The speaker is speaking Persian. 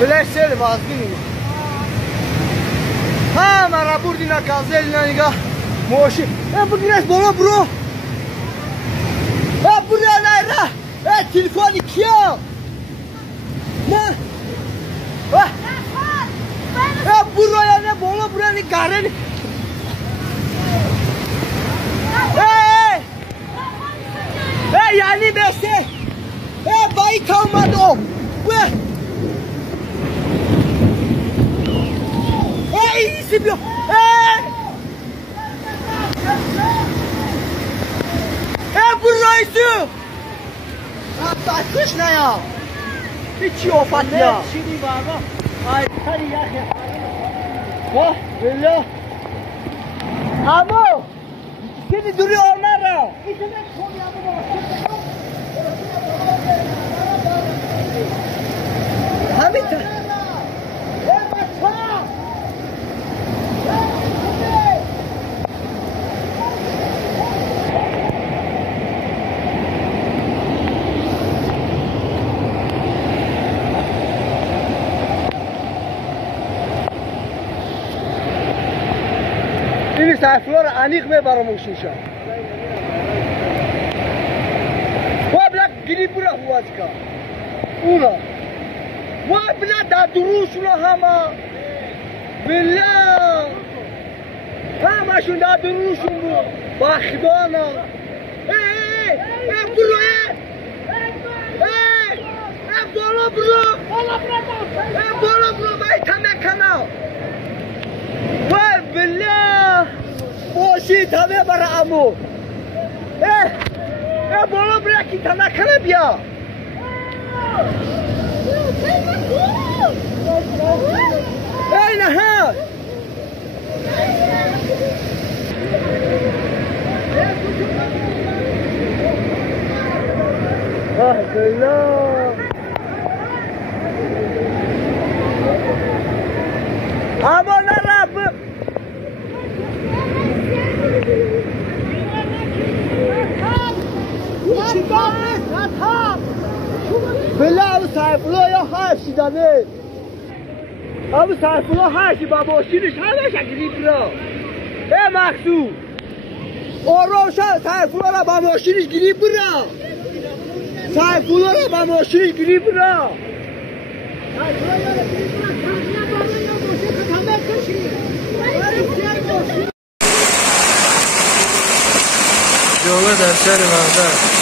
بلاش سر وازگینی ها مرا بردی نکازل نگاه موشی بگیرش بالا برو برو نیره تلفونی کیا نه برو یا نه بالا برو نگاره یعنی بسته بایی تا اومد ایسی بیا برو ایسو بسکش نیا هیچی آفت نیا چی دی بابا آی پری یخی واه بله امو سیدی دوری آمن را همین تا این سایفلار انیق میبرم شیشا و بلا گریب را هواز کا اونا و بلا دا دروش را همه بلا همشون دا دروشون بود با خدانا برو بالا برو بالا برو باید همه کنا و بلا باشی تمه برا امو بالا برو یکی تمه کنه بیا ای نه بلا اما نرب بلا ابو سایفلا یا هرشی داده ابو سایفلا هرشی با ماشینش همه شکلی برا مخصوص آرامشا سایفلا را با ماشینش گیری برا سایفلا را با ماشینش گیری برا جوه در شهر بغداد